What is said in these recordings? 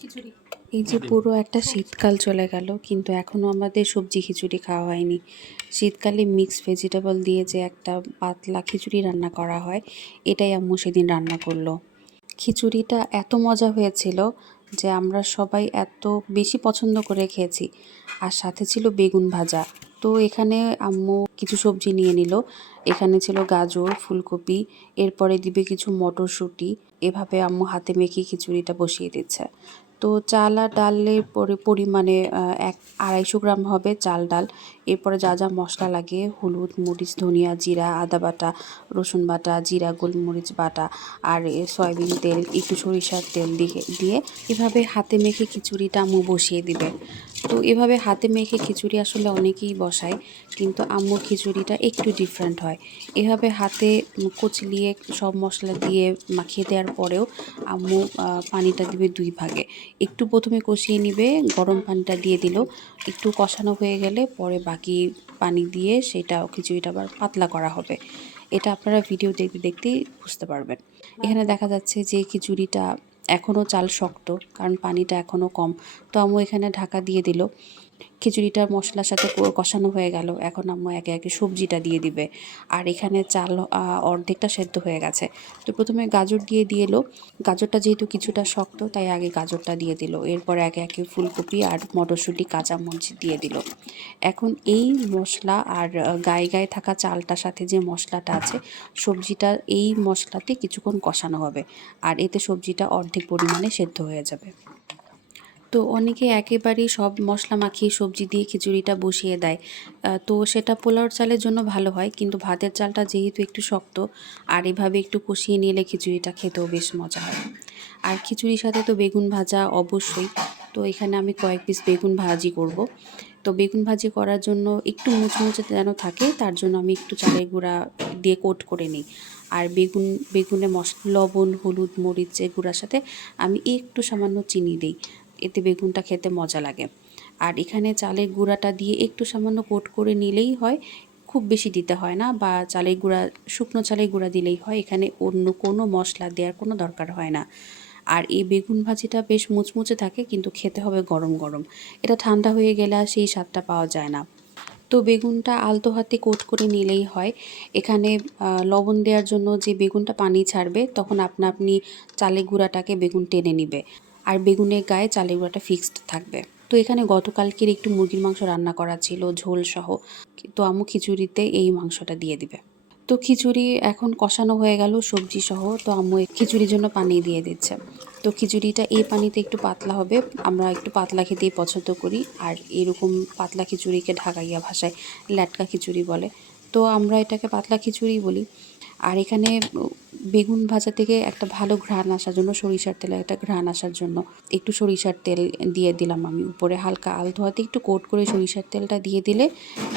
খিচুড়ি। এই যে পুরো একটা শীতকাল চলে গেল, কিন্তু এখনও আমাদের সবজি খিচুড়ি খাওয়া হয়নি। শীতকালে মিক্স ভেজিটেবল দিয়ে যে একটা পাতলা খিচুড়ি রান্না করা হয়, এটাই আম্মু সেদিন রান্না করলো। খিচুড়িটা এত মজা হয়েছিল যে আমরা সবাই এত বেশি পছন্দ করে খেয়েছি। আর সাথে ছিল বেগুন ভাজা। তো এখানে আম্মু কিছু সবজি নিয়ে নিল। এখানে ছিল গাজর, ফুলকপি, এরপরে দিবে কিছু মটরশুঁটি। এভাবে আম্মু হাতে মেখে খিচুড়িটা বসিয়ে দিচ্ছে। তো চাল আর ডালের পরিমাণে 250 গ্রাম হবে চাল ডাল। এরপরে যা যা মশলা লাগে, হলুদ, মরিচ, ধনিয়া, জিরা, আদা বাটা, রসুন বাটা, জিরা, গোলমরিচ বাটা, আর সয়াবিন তেল, একটু সরিষার তেল দিয়ে এভাবে হাতে মেখে খিচুড়িটা আম্মু বসিয়ে দিবে। তো এভাবে হাতে মেখে খিচুড়ি আসলে অনেকেই বসায়, কিন্তু আম্মুর খিচুড়িটা একটু ডিফারেন্ট হয়। এভাবে হাতে কচলিয়ে সব মশলা দিয়ে মাখিয়ে দেওয়ার পরেও আম্মু পানিটা দিবে 2 ভাগে। একটু প্রথমে কষিয়ে নিবে, গরম পানিটা দিয়ে দিল। একটু কষানো হয়ে গেলে পরে বাকি পানি দিয়ে সেটা খিচুড়িটা আবার পাতলা করা হবে। এটা আপনারা ভিডিও দেখতে দেখতেই বুঝতে পারবেন। এখানে দেখা যাচ্ছে যে খিচুড়িটা এখনও চাল শক্ত, কারণ পানিটা এখনও কম। তো আম্মু এখানে ঢাকা দিয়ে দিল। খিচুড়িটা মশলার সাথে কষানো হয়ে গেল। এখন আম্মু একে একে সবজিটা দিয়ে দিবে। আর এখানে চাল অর্ধেকটা সেদ্ধ হয়ে গেছে। তো প্রথমে গাজর দিয়ে এলো। গাজরটা যেহেতু কিছুটা শক্ত, তাই আগে গাজরটা দিয়ে দিল। এরপর একে একে ফুলকপি আর মটরশুঁটি, কাঁচামরিচ দিয়ে দিল। এখন এই মশলা আর গায়ে গায়ে থাকা চালটার সাথে যে মশলাটা আছে, সবজিটা এই মশলাতে কিছুক্ষণ কষানো হবে। আর এতে সবজিটা অর্ধেক পরিমাণে সেদ্ধ হয়ে যাবে। তো অনেকে একেবারেই সব মশলা মাখিয়ে সবজি দিয়ে খিচুড়িটা বসিয়ে দেয়। তো সেটা পোলাওর চালের জন্য ভালো হয়, কিন্তু ভাতের চালটা যেহেতু একটু শক্ত, আর এভাবে একটু কষিয়ে নিলে খিচুড়িটা খেতেও বেশ মজা হয়। আর খিচুড়ির সাথে তো বেগুন ভাজা অবশ্যই। তো এখানে আমি কয়েক পিস বেগুন ভাজি করব। তো বেগুন ভাজি করার জন্য একটু মুচমুচে যেন থাকে, তার জন্য আমি একটু চালের গুঁড়া দিয়ে কোট করে নিই। আর বেগুনে লবণ, হলুদ, মরিচের গুঁড়ার সাথে আমি একটু সামান্য চিনি দিই। এতে বেগুনটা খেতে মজা লাগে। আর এখানে চালের গুঁড়াটা দিয়ে একটু সামান্য কোট করে নিলেই হয়, খুব বেশি দিতে হয় না, বা চালের গুঁড়া, শুকনো চালের গুঁড়া দিলেই হয়। এখানে অন্য কোনো মশলা দেওয়ার কোনো দরকার হয় না। আর এই বেগুন ভাজিটা বেশ মুচমুচে থাকে, কিন্তু খেতে হবে গরম গরম। এটা ঠান্ডা হয়ে গেলে আর সেই স্বাদটা পাওয়া যায় না। তো বেগুনটা আলতো হাতে কোট করে নিলেই হয়। এখানে লবণ দেওয়ার জন্য যে বেগুনটা পানি ছাড়বে, তখন আপনা আপনি চালের গুঁড়াটাকে বেগুন টেনে নিবে। আর বেগুনের গায়ে চালের গুঁড়াটা ফিক্সড থাকবে। তো এখানে গতকালকের একটু মুরগির মাংস রান্না করা ছিল ঝোল সহ। তো আম্মু খিচুড়িতে এই মাংসটা দিয়ে দিবে। তো খিচুড়ি এখন কষানো হয়ে গেল সবজি সহ। তো আম্মু খিচুড়ির জন্য পানি দিয়ে দিচ্ছে। তো খিচুড়িটা এই পানিতে একটু পাতলা হবে। আমরা একটু পাতলা খেতেই পছন্দ করি। আর এরকম পাতলা খিচুড়িকে ঢাকাইয়া ভাষায় ল্যাটকা খিচুড়ি বলে। তো আমরা এটাকে পাতলা খিচুড়ি বলি। আর এখানে বেগুন ভাজা থেকে একটা ভালো ঘ্রাণ আসার জন্য, সরিষার তেলে একটা ঘ্রাণ আসার জন্য একটু সরিষার তেল দিয়ে দিলাম আমি উপরে। হালকা আলতো হাতে একটু কোট করে সরিষার তেলটা দিয়ে দিলে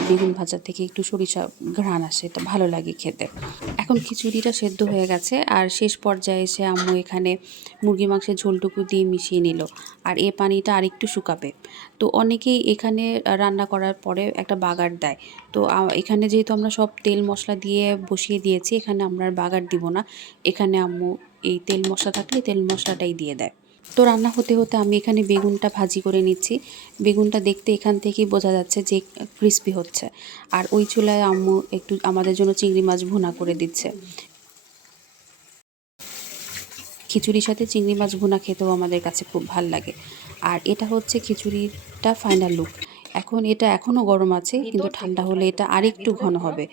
বেগুন ভাজা থেকে একটু সরিষা ঘ্রাণ আসে, এটা ভালো লাগে খেতে। এখন খিচুড়িটা সেদ্ধ হয়ে গেছে, আর শেষ পর্যায়ে এসে আম্মু এখানে মুরগি মাংসের ঝোলটুকু দিয়ে মিশিয়ে নিল। আর এই পানিটা আরেকটু শুকাবে। তো অনেকেই এখানে রান্না করার পরে একটা বাগার দেয়। তো এখানে যেহেতু আমরা সব তেল মশলা দিয়ে বসিয়ে দিয়েছি, এখানে আমরা আর বাগার দিব না। এখানে আম্মু এই তেল মশলা থাকলে তেল মশলাটাই দিয়ে দেয়। তো রান্না হতে হতে আমি এখানে বেগুনটা ভাজি করে নিচ্ছি। বেগুনটা দেখতে এখান থেকেই বোঝা যাচ্ছে যে ক্রিস্পি হচ্ছে। আর ওই চুলায় আম্মু একটু আমাদের জন্য চিংড়ি মাছ ভুনা করে দিচ্ছে। খিচুড়ির সাথে চিংড়ি মাছ ভুনা খেতেও আমাদের কাছে খুব ভাল লাগে। আর এটা হচ্ছে খিচুড়িটা ফাইনাল লুক। এখন এটা এখনও গরম আছে, কিন্তু ঠান্ডা হলে এটা আরেকটু ঘন হবে।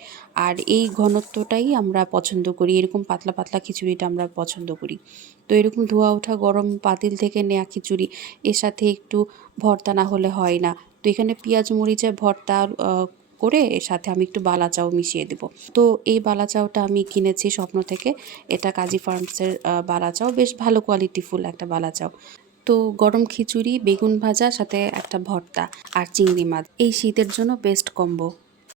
আর এই ঘনত্বটাই আমরা পছন্দ করি, এরকম পাতলা পাতলা খিচুড়িটা আমরা পছন্দ করি। তো এরকম ধোয়া ওঠা গরম পাতিল থেকে নেওয়া খিচুড়ি, এর সাথে একটু ভর্তা না হলে হয় না। তো এখানে পেঁয়াজ মরিচের ভর্তা করে এর সাথে আমি একটু বালা চাও মিশিয়ে দেব। তো এই বালা চাউটা আমি কিনেছি স্বপ্ন থেকে। এটা কাজী ফার্মসের বালা চাও, বেশ ভালো কোয়ালিটিফুল একটা বালা চাও। তো গরম খিচুড়ি, বেগুন ভাজা, সাথে একটা ভর্তা আর চিংড়ি মাছ, এই শীতের জন্য বেস্ট কম্বো।